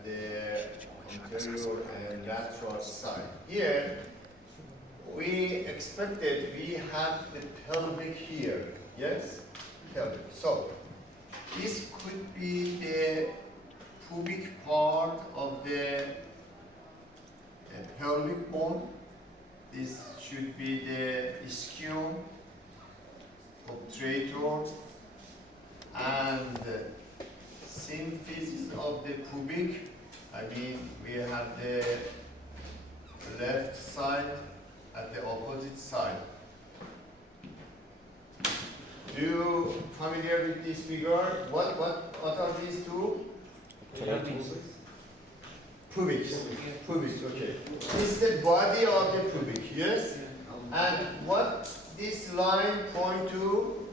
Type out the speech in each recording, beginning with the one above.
at the anterior and lateral side. Here, we expected we had the pelvic here, yes? Pelvic. So, this could be the pubic part of the pelvic bone. This should be the ischium, obturator, and symphysis of the pubic. I mean, we have the left side at the opposite side. Do you familiar with this figure? What are these two? Pubic. Pubic, okay. This is the body of the pubic, yes? And what this line point to?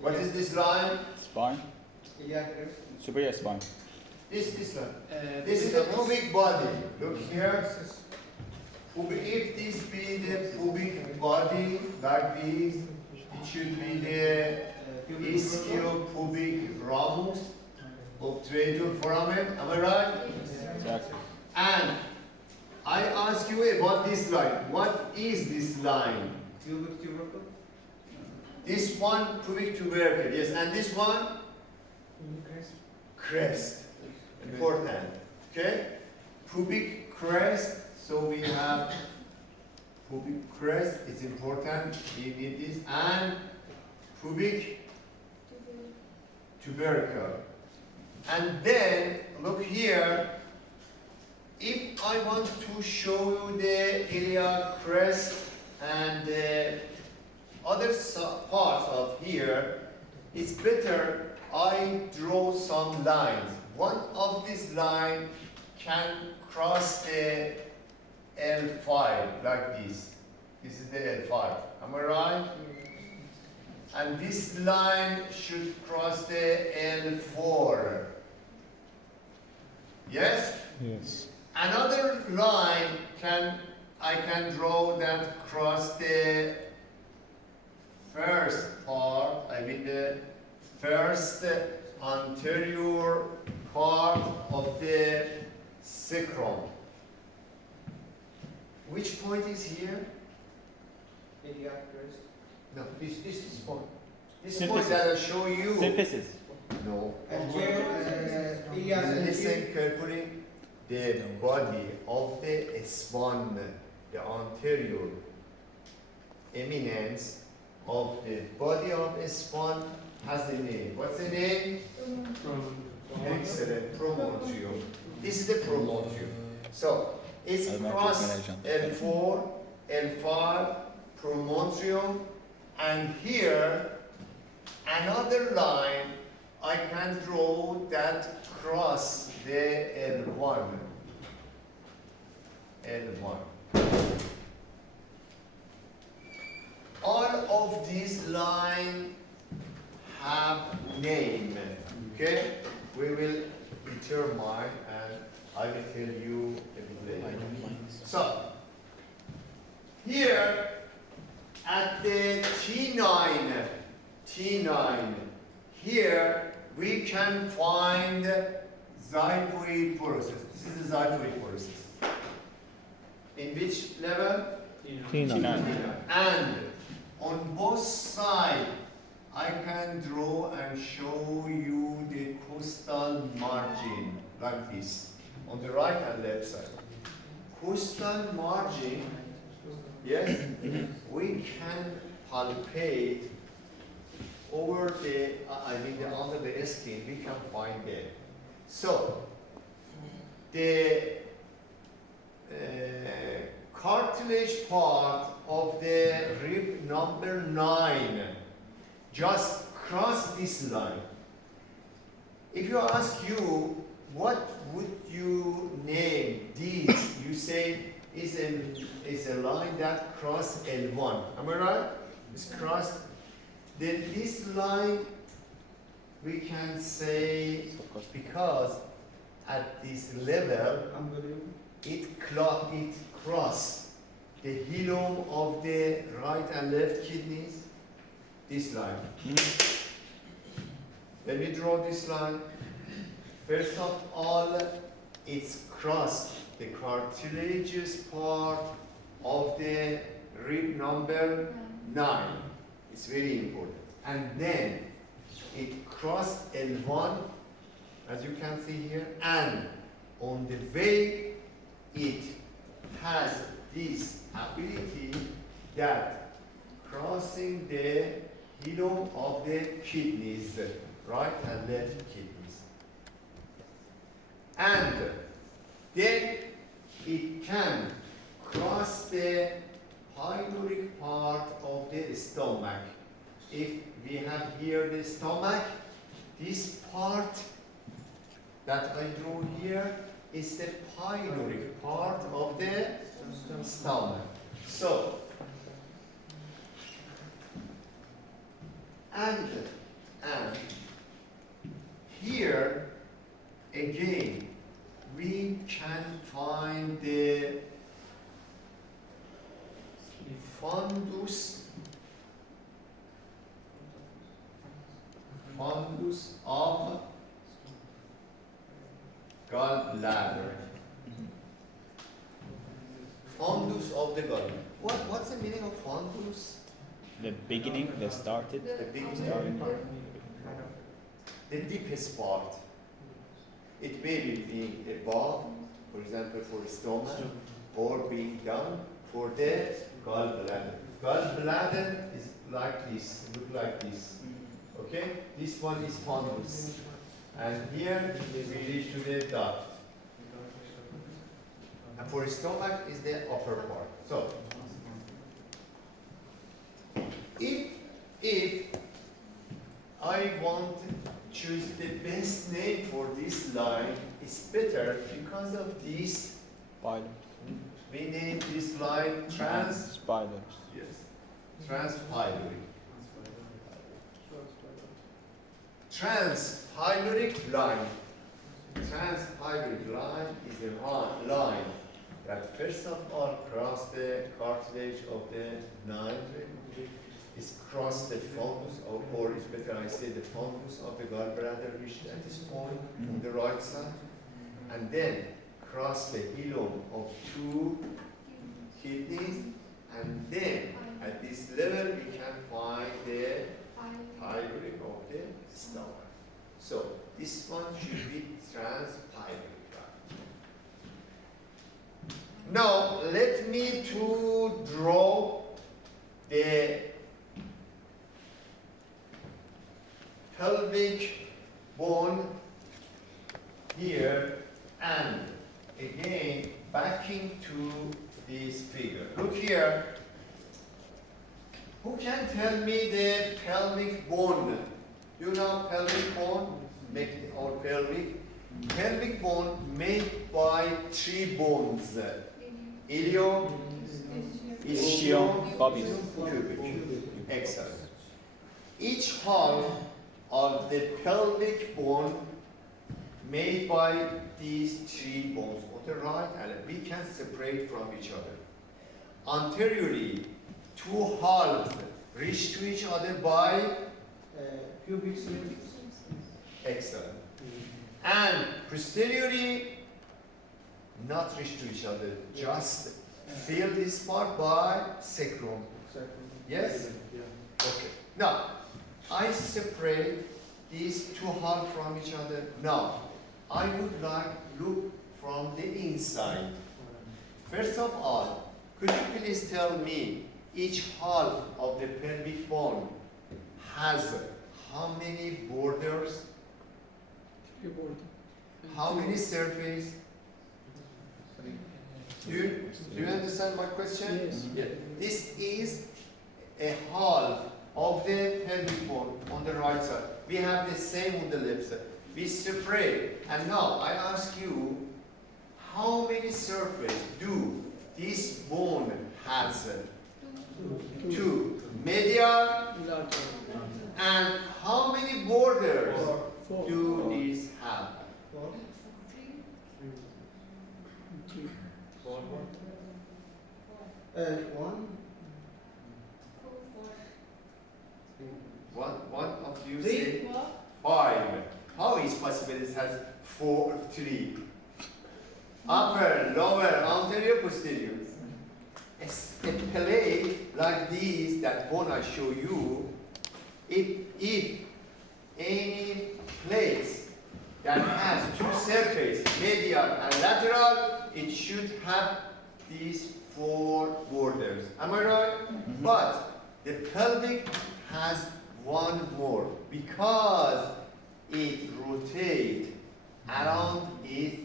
What is this line? Spine. Superior spine. This line. This is the pubic body. Look here. If this be the pubic body like this, it should be the ischiopubic ramus, obturator foramen. Am I right? Exactly. And I ask you about this line. What is this line? Pubic tubercle? This one, pubic tubercle, yes. And this one? Crest. Important. Okay? Pubic crest. So we have pubic crest. It's important. We need this. And pubic tubercle. And then, look here. If I want to show you the iliac crest and the other parts of here, it's better I draw some lines. One of these lines can cross the L5 like this. This is the L5. Am I right? And this line should cross the L4. Yes? Yes. Another line I can draw that cross the first part, I mean the first anterior part of the sacrum. Which point is here? Iliac crest. No, this is point. This Symphysis. point that I show you. Symphysis. No. Iliac. Listen carefully. The body of the swan, the anterior eminence of the body of a swan has a name. What's the name? Excellent. Promontorium. This is the promontorium. So it's cross L4, L5, promontorium, and here another line I can draw that cross the L1. L1. All of these lines have name. Okay? We will determine and I will tell you a bit later. So, here at the T9, here we can find xiphoid process. This is the xiphoid process. In which level? T9. And on both sides, I can draw and show you the costal margin like this on the right and left side. Costal margin, yes, we can palpate over the, under the skin, we can find there. So, the cartilage part of the rib number 9 just cross this line. If you ask you, what would you name these? You say is a line that cross L1. Am I right? It's crossed. Then this line we can say because at this level it cross the hilum of the right and left kidneys. This line. Let me draw this line. First of all, it's crossed the cartilaginous part of the rib number 9. It's very important. And then it crossed L1, as you can see here, and on the way it has this ability that crossing the hilum of the kidneys, right and left kidneys. And then it can cross the pyloric part of the stomach. If we have here the stomach, this part that I drew here is the pyloric part of the stomach. So, and here again we can find the fundus of gallbladder. Fundus of the gallbladder. What's the meaning of fundus? The beginning, the started. The beginning. Starting. The deepest part. It may be being above, for example, for the stomach, or being down for the gallbladder. Gallbladder is like this, look like this. Okay? This one is fundus. And here we reach to the duct. And for the stomach is the upper part. So, if I want to choose the best name for this line, it's better because of this. Spiders. We name this line Spiders. yes, transpyloric. Transpyloric line. Transpyloric line is a line that first of all cross the cartilage of the 9 is cross the fundus, or it's better I say the fundus of the gallbladder reached at this point on the right side, and then cross the hilum of 2 kidneys, and then at this level we can find the pyloric of the stomach. So this one should be transpyloric line. Now let me to draw the pelvic bone here, and again backing to this figure. Look here. Who can tell me the pelvic bone? You know pelvic bone, or pelvic? Pelvic bone made by 3 bones. Ilio, ischium, pubic. Excellent. Each half of the pelvic bone made by these 3 bones on the right and we can separate from each other. Anteriorly, 2 halves reach to each other by pubic symphysis. excellent. And posteriorly, not reach to each other, just fill this part by sacrum. Yes? Okay. Now, I separate these 2 halves from each other. Now, I would like look from the inside. First of all, could you please tell me each half of the pelvic bone has how many borders? How many surfaces? Do you understand my question? Yes. Yeah. This is a half of the pelvic bone on the right side. We have the same on the left side. We separate. And now I ask you, how many surfaces do this bone has? 2. Medial. And how many borders do these have? 1. One of you Three. say 5. How is possible? It's has three. Upper, lower, anterior, posterior. A plate like this that one I show you, if any place that has two surfaces, medial and lateral, it should have these four borders. Am I right? But the pelvic has one more because it rotates around its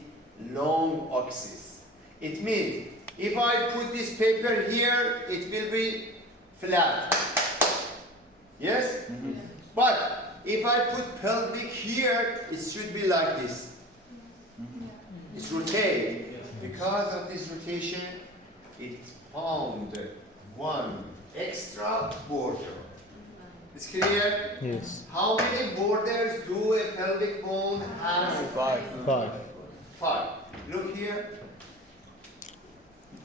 long axis. It means if I put this paper here, it will be flat. Yes? But if I put pelvic here, it should be like this. It's rotating. Because of this rotation, it found one extra border. It's clear? Yes. How many borders do a pelvic bone have? Five. Five. Look here.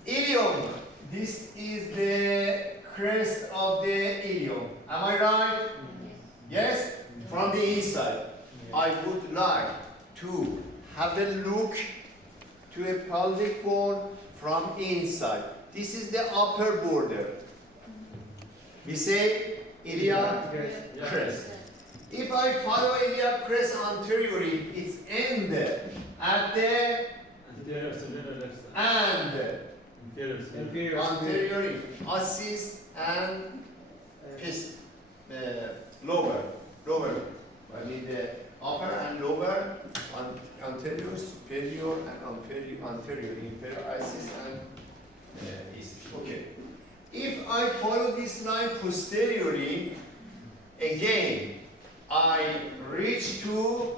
Ilium. This is the crest of the ilium. Am I right? Yes? From the inside. I would like to have a look to a pelvic bone from inside. This is the upper border. We say iliac crest. If I follow iliac crest anteriorly, it's end at the anterior axis and lower. I mean the upper and lower, anterior, superior, and anterior, inferior axis and east. Okay. If I follow this line posteriorly, again, I reach to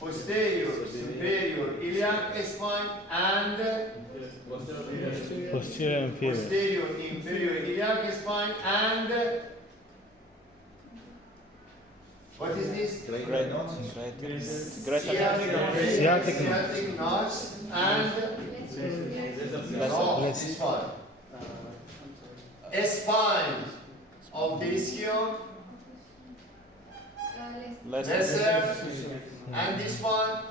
posterior, superior, iliac spine and Posterior and inferior. posterior, inferior, iliac spine and what is this? Sciatic notch and no, this one. A spine of the ischium, lesser, and this one,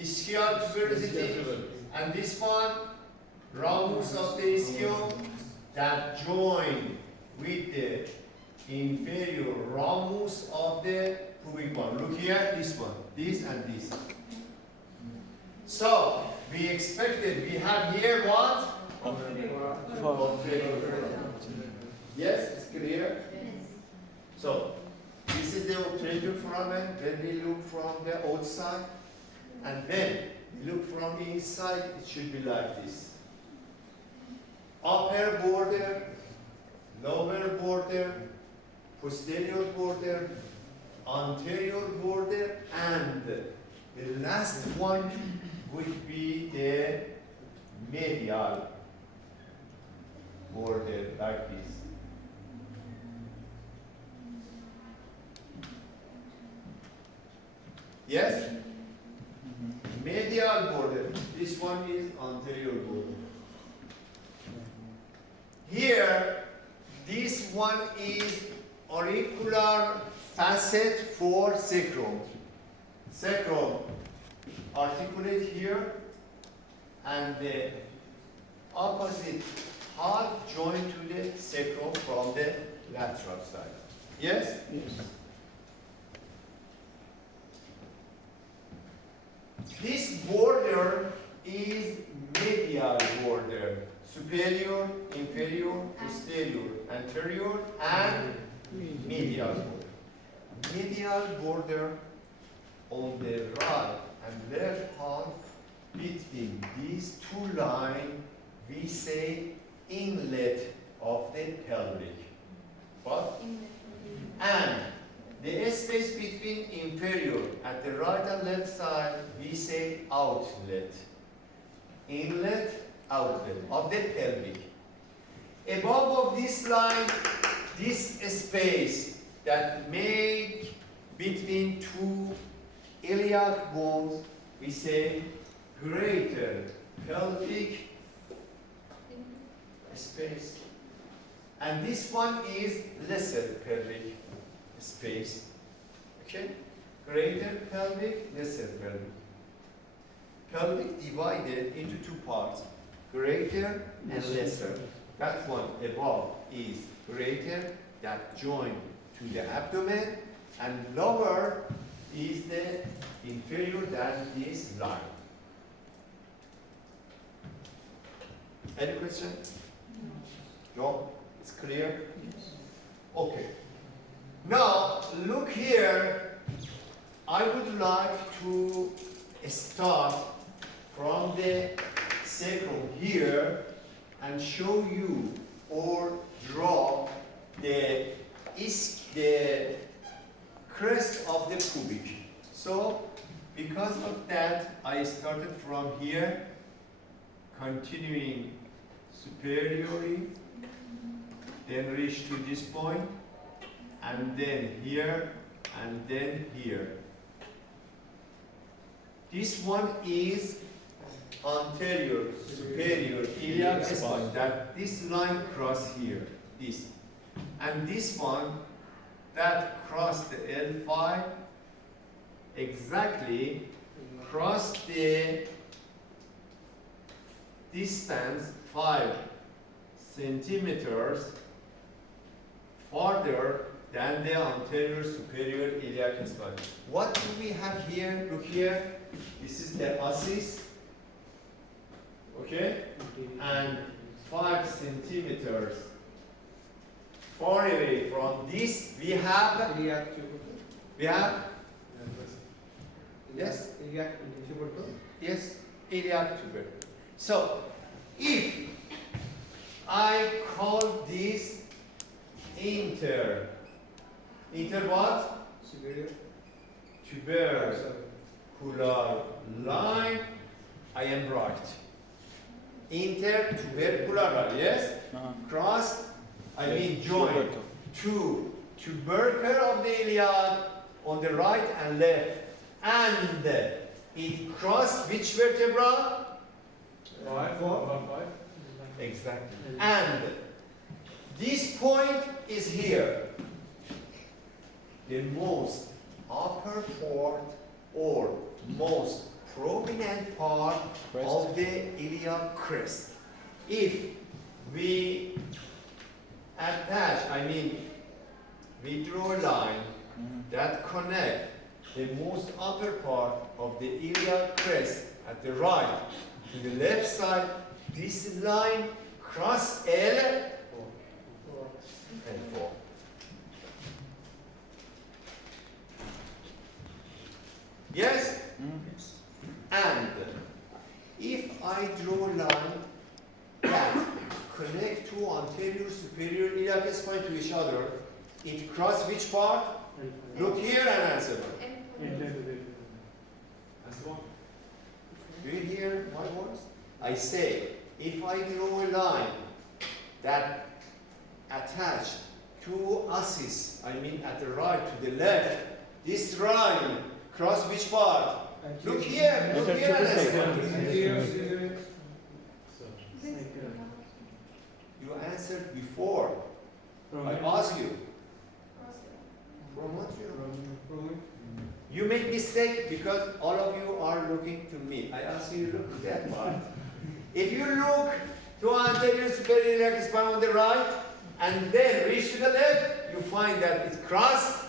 ischial tuberosity, and this one, ramus of the ischium that join with the inferior ramus of the pubic bone. Look here, this one, this and this. So, we expected, we have here what? Yes, it's clear? So, this is the obturator foramen, then we look from the outside, and then we look from the inside, it should be like this. Upper border, lower border, posterior border, anterior border, and the last one would be the medial border, like this. Yes? Medial border. This one is anterior border. Here, this one is auricular facet for sacrum. Sacrum articulate here, and the opposite half join to the sacrum from the lateral side. Yes? Yes. This border is medial border. Superior, inferior, posterior, anterior, and medial border. Medial border on the right and left half between these two lines, we say inlet of the pelvic. What? And the space between inferior at the right and left side, we say outlet. Inlet, outlet of the pelvic. Above of this line, this space that make between two iliac bones, we say greater pelvic space. And this one is lesser pelvic space. Okay? greater pelvic, lesser pelvic. Pelvic divided into two parts, greater and lesser. That one above is greater, that join to the abdomen, and lower is the inferior than this line. Any question? No? It's clear? Okay. Now, look here. I would like to start from the sacrum here and show you or draw the crest of the pubic. So, because of that, I started from here, continuing superiorly, then reach to this point, and then here, and then here. This one is anterior, superior, iliac spine, that this line cross here, this. And this one, that cross the L5, exactly cross the distance 5 centimeters farther than the anterior superior iliac spine. What do we have here? Look here. This is the ossis. Okay? And 5 centimeters far away from this, we have. We have. Yes? Iliac tubercle. Yes, iliac tuber. So, if I call this inter what? Superior. Tubercular line, I am right. Intertubercular line, yes? Cross, I mean join Tubercle. two tubercle of the iliac on the right and left, and it crossed which vertebra? Exactly. And this point is here. The most upper part or most prominent part Crest. of the iliac crest. If we attach, I mean, we draw a line that connect the most upper part of the iliac crest at the right to the left side, this line cross L and 4. Yes? And if I draw a line that connect two anterior superior iliac spine to each other, it cross which part? Look here and answer. Do you hear my voice? I say, if I draw a line that attach two ossis, I mean at the right to the left, this line cross which part? Look here and answer. You answered before. I asked you. From what you? You make mistake because all of you are looking to me. I ask you to look at that part. If you look to anterior superior iliac spine on the right and then reach to the left, you find that it's crossed.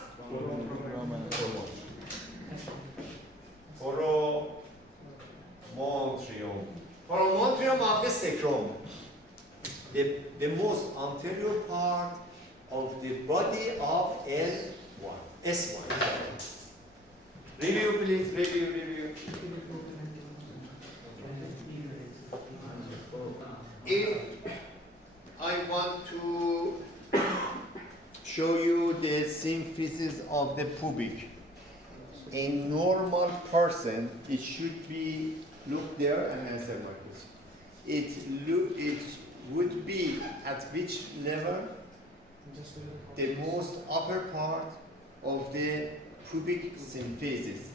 Poromontrium. Poromontrium of the sacrum. The most anterior part of the body of L1. S1. Review, please. Review. If I want to show you the symphysis of the pubic, a normal person, it should be, look there and answer my question. It would be at which level? The most upper part of the pubic symphysis.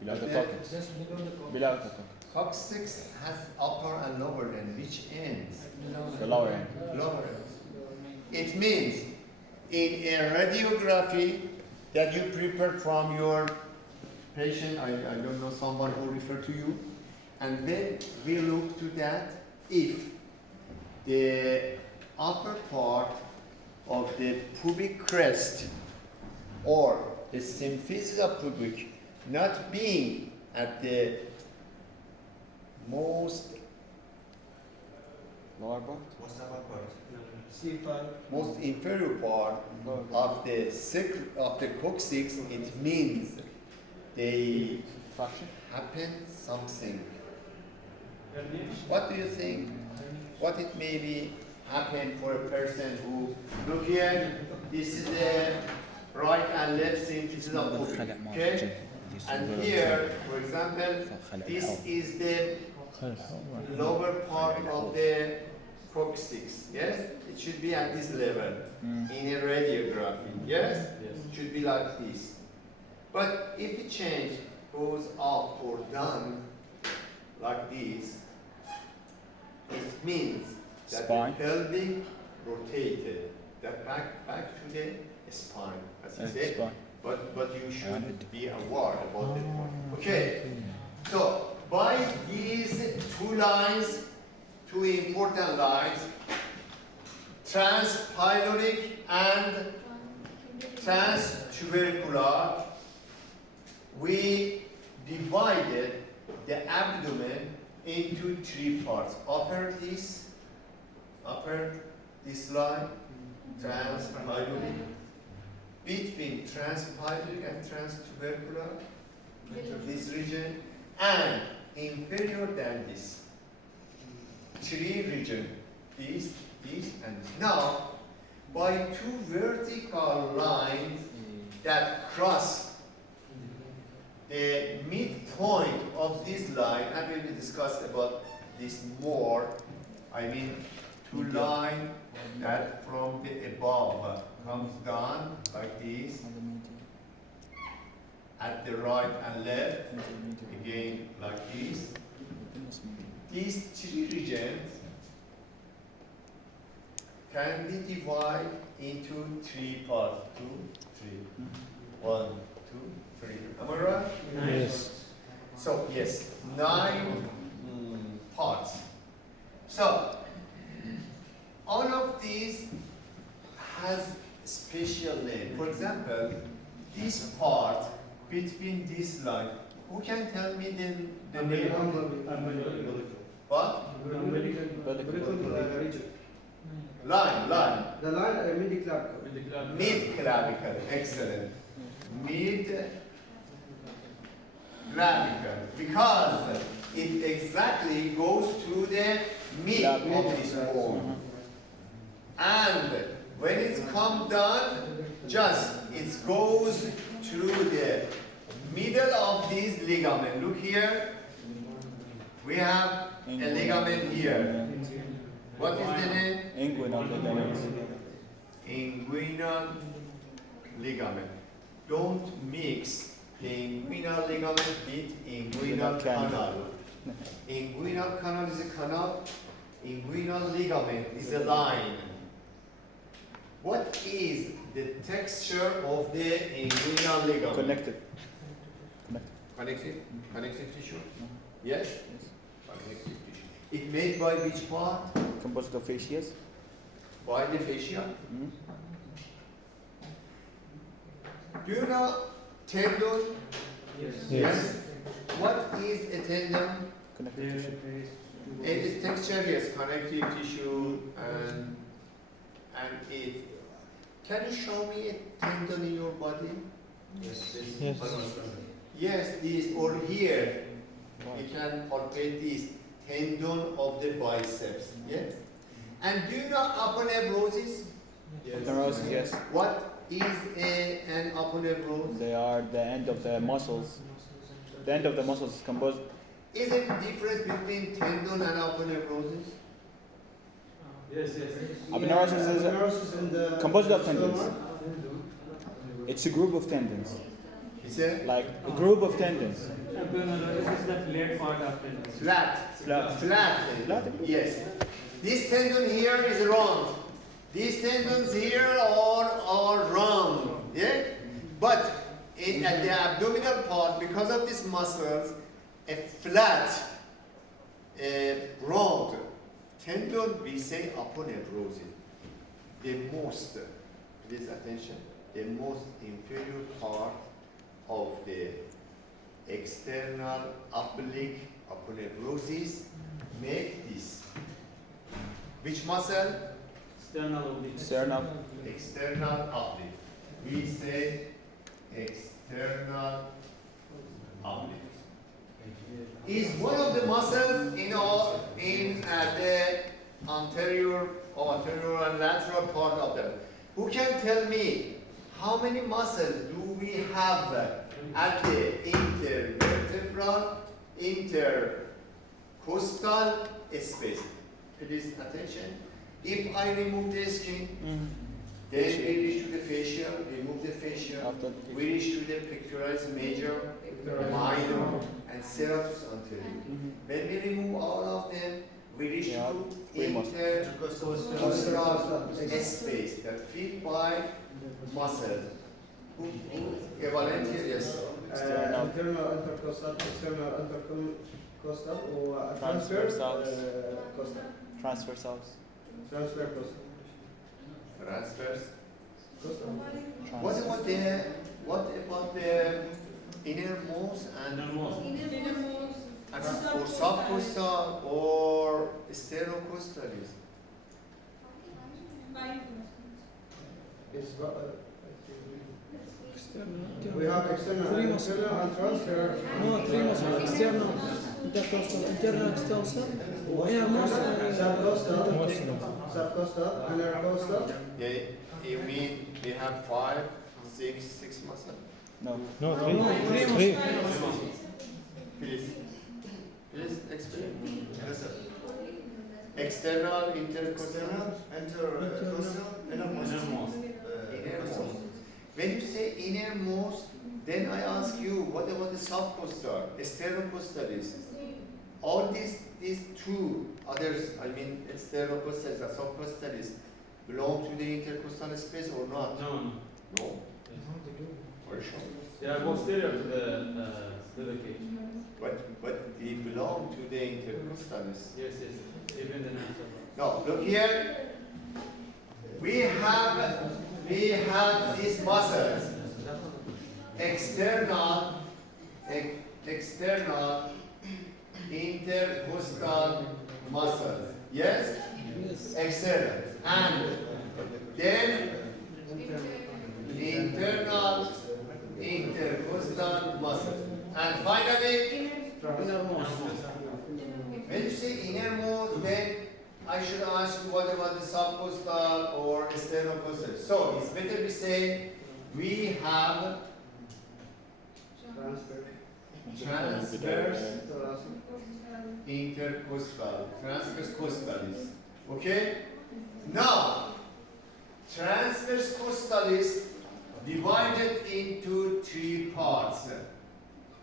Below the coccyx. Below the coccyx. Coccyx has upper and lower end. Which ends? The lower end. Lower end. It means in a radiography that you prepare from your patient, I don't know, someone who referred to you, and then we look to that if the upper part of the pubic crest or the symphysis of pubic not being at the most Lower part? C5. most inferior part of the coccyx, it means they Fraction? happen something. What do you think? What it may be happen for a person who look here? This is the right and left symphysis of pubic. Okay? And here, for example, this is the lower part of the coccyx. Yes, it should be at this level in a radiography. Yes, it should be like this. But if the change goes up or down like this, it means that Spine. the pelvic rotated, that back to the spine, as you said. Spine. But you should be aware about that point. Okay, so by these two lines, two important lines, transpyloric and transtubercular, we divided the abdomen into three parts. Upper this line, transpyloric, between transpyloric and transtubercular, this region, and inferior than this. Three regions, this, and this. Now, by two vertical lines that cross the midpoint of this line, and we will discuss about this more. I mean, two lines that from the above comes down like this, at the right and left, again like this. These three regions can be divided into three parts. 2, 3. 1, 2, 3. Am I right? Yes. So yes, 9 parts. So all of these has special name. For example, this part between this line. Who can tell me the name? What? Region. Line. The line mid-clavicle. Mid-clavicle. Excellent. Mid-clavicle. Because it exactly goes to the mid of this bone. And when it's come down, just it goes through the middle of this ligament. Look here. We have a ligament here. What is the name? Inguinal ligaments. Inguinal ligament. Don't mix the inguinal ligament with inguinal canal. Inguinal canal is a canal. Inguinal ligament is a line. What is the texture of the inguinal ligament? Connected. Connective tissue? Yes? Connective tissue. It made by which part? Composite of fascias. By the fascia. Do you know tendon? Yes. What is a tendon? Connective tissue. It is texture, yes, connective tissue and it. Can you show me a tendon in your body? Yes. Yes, this or here. You can palpate this tendon of the biceps. Yes. And do you know aponeurosis? Neurosis, yes. What is an aponeurosis? They are the end of the muscles. The end of the muscles is composed. Is there a difference between tendon and aponeurosis? Yes. Aponeurosis is Aponeurosis in the composite of tendons. It's a group of tendons. Is it Like a group of tendons. Aponeurosis is the flat part of tendon. flat? Flat. Flat. Flat. Yes. This tendon here is round. These tendons here are round, yeah? But at the abdominal part, because of these muscles, a flat, round tendon, we say aponeurosis. The most, please attention, the most inferior part of the external oblique aponeurosis make this. Which muscle? External oblique. Sternum. External oblique. We say external oblique. Is one of the muscles in the anterior and lateral part of them. Who can tell me how many muscles do we have at the intervertebral, intercostal space? Please attention. If I remove the skin, then we reach to the facial, remove the facial, After we reach to the pectoralis major, minor, and serratus anterior. When we remove all of them, we reach Yeah, to three muscles. intercostal space that filled by muscles. Equivalent here, yes. internal intercostal, external intercostal, or transverse costal. Transversals. Transfer costal. Transverse. Costal. What about the innermost and or subcostal or sternocostal? Is we have external, internal, and transfer. No, three muscles. External, intercostal, internal, external, innermost, Subcostal, subcostal, intercostal. Yeah, you mean we have six muscles? No. No, three three. Please explain. Yes, sir. External, intercostal, intercostal, innermost. Innermost. When you say innermost, then I ask you, what about the subcostal, sternocostalis? All these two others, I mean, sternocostalis and subcostalis, belong to the intercostal space or not? No. No. For sure. They are posterior to the cage. But they belong to the intercostalis. Yes. Even the nasal. Now, look here. We have these muscles. External intercostal muscles. Yes? yes. External. And then internal intercostal muscles. And finally, Innermost. when you say innermost, then I should ask you what about the subcostal or sternocostal. So it's better we say we have Transfer. transverse Thoracic. intercostal, transverse costalis. Okay? Now, transverse costalis divided into three parts.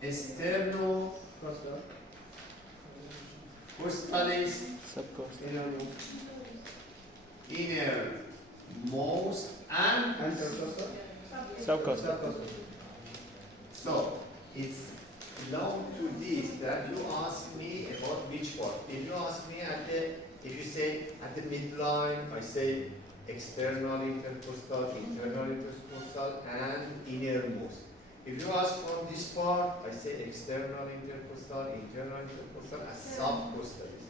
Sternocostalis, Subcostal. innermost, and Intercostal. Subcostal. Subcostal. so it's belong to this that you ask me about which part. If you ask me if you say at the midline, I say external intercostal, internal intercostal, and innermost. If you ask from this part, I say external intercostal, internal intercostal, and subcostalis.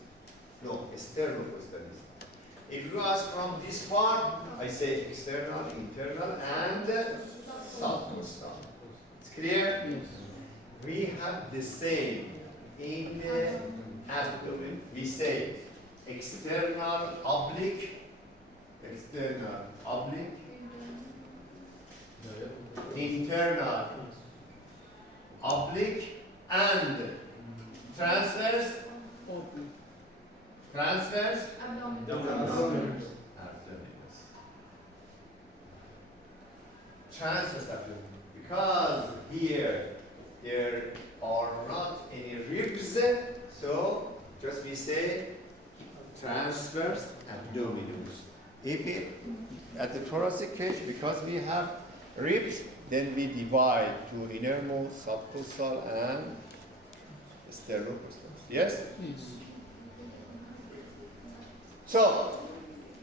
No, sternocostalist. If you ask from this part, I say external, internal, and subcostal. It's clear? Yes. We have the same in the abdomen. We say external oblique, internal oblique, and transverse Abdomen. transverse abdomen. Because here there are not any ribs, so just we say transverse abdominis. If it, at the thoracic cage, because we have ribs, then we divide to innermost, subcostal, and sternocostal. Yes? Yes. So,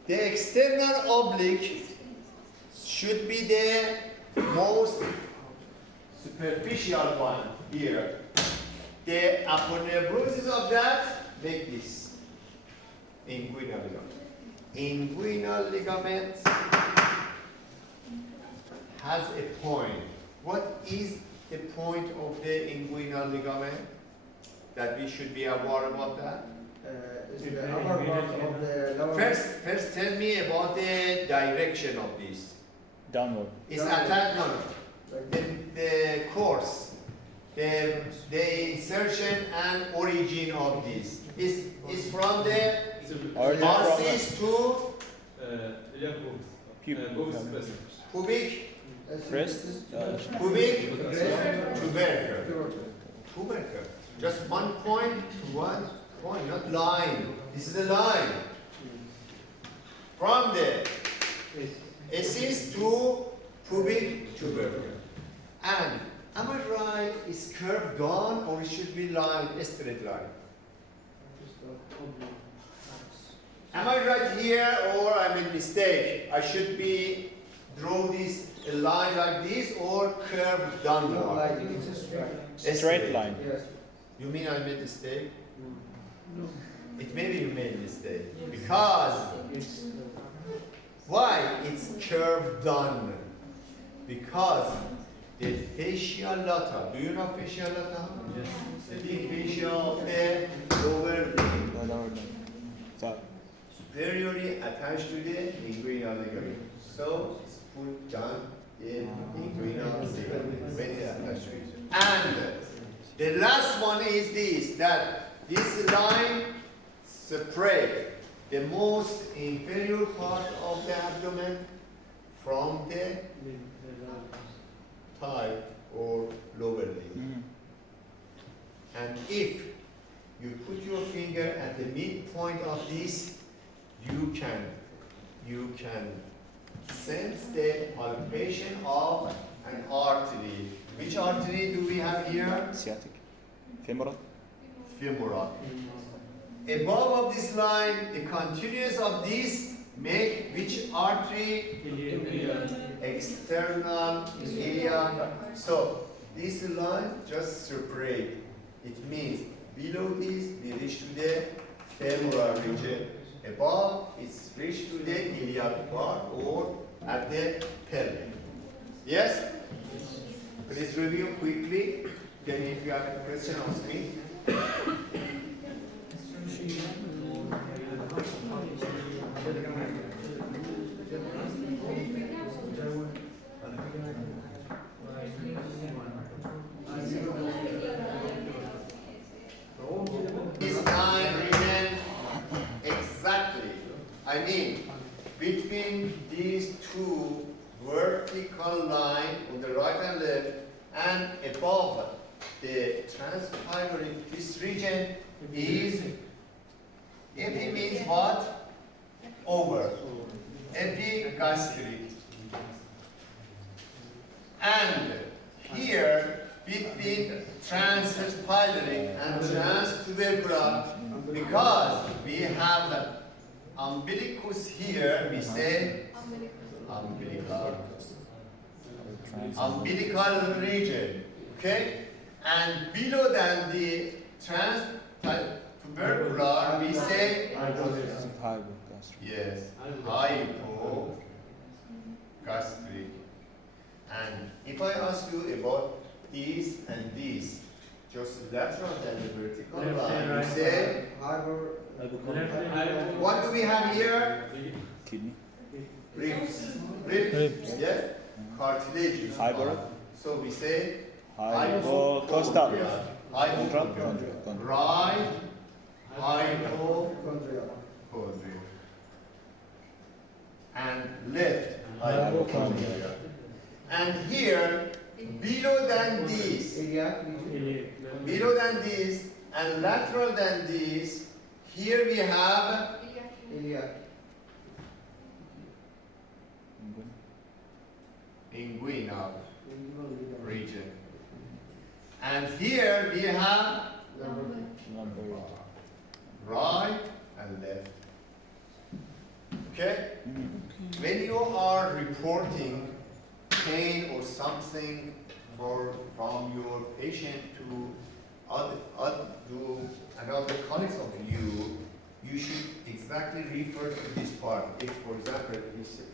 the external oblique should be the most superficial one here. The aponeurosis of that, make this inguinal ligament. Inguinal ligament has a point. What is the point of the inguinal ligament that we should be aware about that? Is the upper part of the lower. First tell me about the direction of this. Downward. It's Downward. attack, no, Like the course, the insertion and origin of this is from the Origin arsis to iliac boobs. Boobs pubic, Crest. pubic Crest. tubercle. Tubercle. Just one point, not line. This is a line. From the ascis to pubic tubercle. And am I right? Is curved down or it should be line, a straight line? Am I right here or I'm in mistake? I should be draw this a line like this or curved down No, line? like this is right. Straight line. Yes. You mean I made a mistake? No. It maybe you made a mistake because why it's curved down? Because the fascia lata. Do you know fascia lata? Yes. The deep fascia of the lower limb, Lower limb. Thigh. superiorly attached to the inguinal ligament. So it's put down the inguinal ligament when they attach to it. And the last one is this, that this line separates the most inferior part of the abdomen from the thigh or lower limb. And if you put your finger at the midpoint of this, you can sense the palpation of an artery. Which artery do we have here? Sciatic. Femoral. Femoral. Above of this line, the continuous of this make which artery? External iliac. So this line just separate. It means below this we reach to the femoral region. Above it's reached to the iliac part or at the pelvic. Yes? Please review quickly. Then if you have a question, ask me. This line remains exactly, I mean, between these two vertical lines on the right and left and above the transpyloric, this region is, epi means what? Over. Epigastric. And here, between transverse pyloric and transtubercular, because we have umbilicus here, we say umbilical region, okay? And below than the transtubercular, we say Hypogastric. yes, hypogastric. And if I ask you about this and this, just lateral and the vertical line, you say, what do we have here? Kidney. Ribs. Ribs. Yeah? Cartilaginous. Hyper. So we say, Hypocostal. hypochondrial. Right, hypochondrial. And left, hypochondrial. And here, below than this, Iliac region. below than this, and lateral than this, here we have Iliac. inguinal region. And here we have right and left. Okay? When you are reporting pain or something from your patient to another colleagues of you, you should exactly refer to this part. If, for example,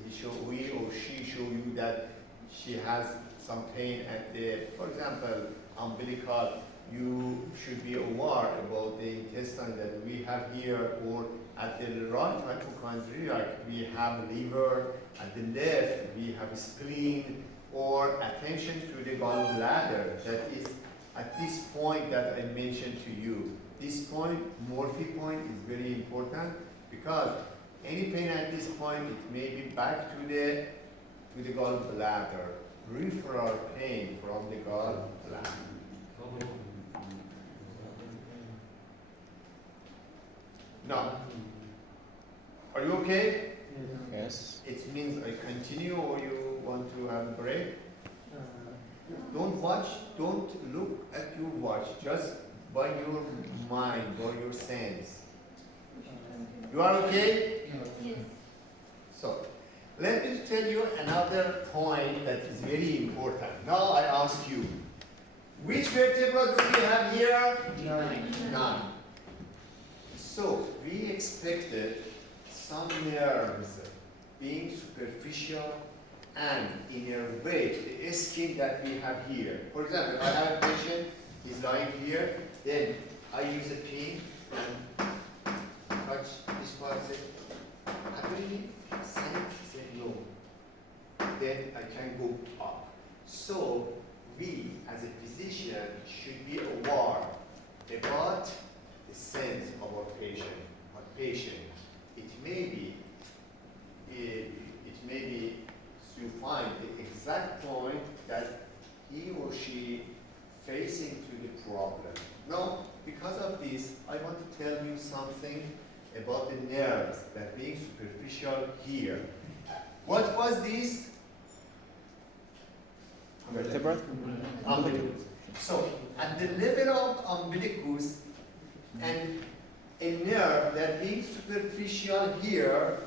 he or she show you that she has some pain at the, for example, umbilical, you should be aware about the intestine that we have here, or at the right mitochondria we have liver, at the left we have spleen, or attention to the gallbladder. That is at this point that I mentioned to you. This point, Morphy point, is very important because any pain at this point, it may be back to the gallbladder. Referral pain from the gallbladder. Now, are you okay? Yes. It means I continue or you want to have a break? Don't watch, don't look at your watch, just by your mind, by your sense. You are okay? Yes. So, let me tell you another point that is very important. Now I ask you, which vertebra do we have here? None. So, we expected some nerves being superficial and innervate the skin that we have here. For example, I have a patient, he's lying here, then I use a pin and touch this part, say, I really say no. Then I can go up. So we as a physician should be aware about the sense of our patient. It may be to find the exact point that he or she facing to the problem. Now, because of this, I want to tell you something about the nerves that being superficial here. What was this? Vertebra? Umbilicus. So, at the level of umbilicus, and a nerve that being superficial here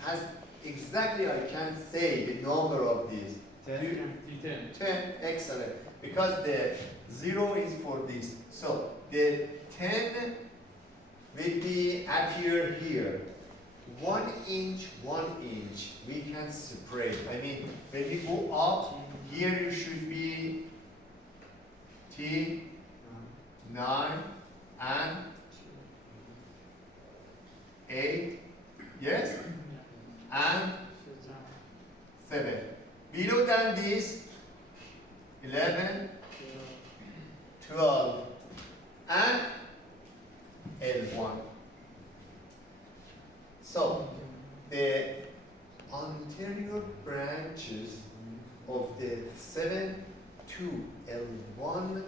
has exactly, I can say the number of these. 10, excellent. Because the 0 is for this. So the 10 will be appear here. 1 inch, 1 inch, we can separate. I mean, when we go up, here you should be T, 9, and 8, yes? And 7. Below than this, 11, 12, and L-1. So, the anterior branches of the 7 to L1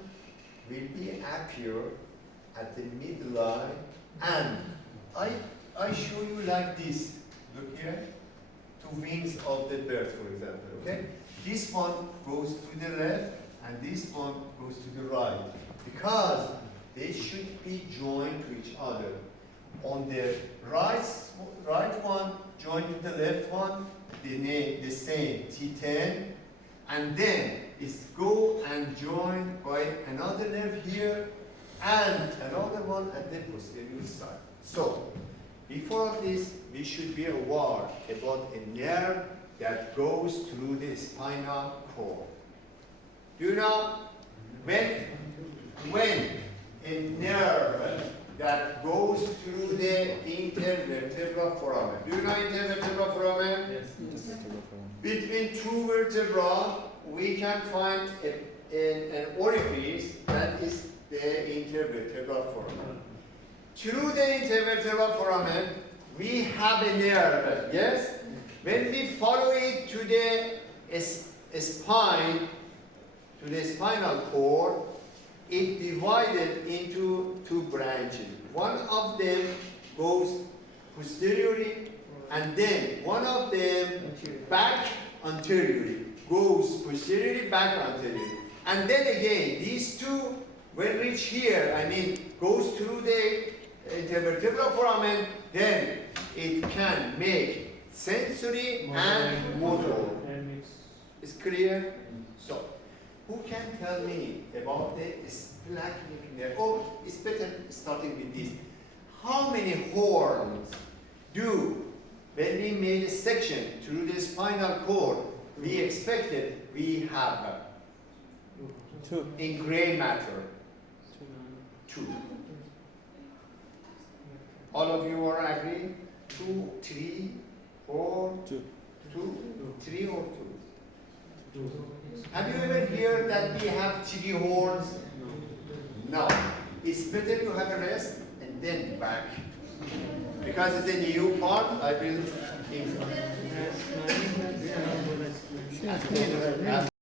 will be appear at the midline, and I show you like this. Look here, 2 wings of the bird, for example, okay? This one goes to the left, and this one goes to the right, because they should be joined to each other. On the right one joined to the left one, the same, T10, and then it's go and join by another nerve here, and another one at the posterior side. So, before this, we should be aware about a nerve that goes through the spinal cord. Do you know when a nerve that goes through the intervertebral foramen? Do you know intervertebral foramen? Yes. Between 2 vertebrae, we can find an orifice that is the intervertebral foramen. Through the intervertebral foramen, we have a nerve, yes? When we follow it to the spine, to the spinal cord, it divided into 2 branches. One of them goes posteriorly, and then one of them back anteriorly, goes posteriorly, back anteriorly. And then again, these two, when reach here, I mean, goes through the intervertebral foramen, then it can make sensory and motor. And Is clear? So, who can tell me about the splenic nerve? Oh, it's better starting with this. How many horns do, when we made a section through the spinal cord, we expected we have Two. in gray matter? 2. All of you are agree? 2, 3, 4, Two. 2, 3 or 2? Have you ever heard that we have 3 horns? No. It's better you have a rest and then back. Because it's a new part, I will.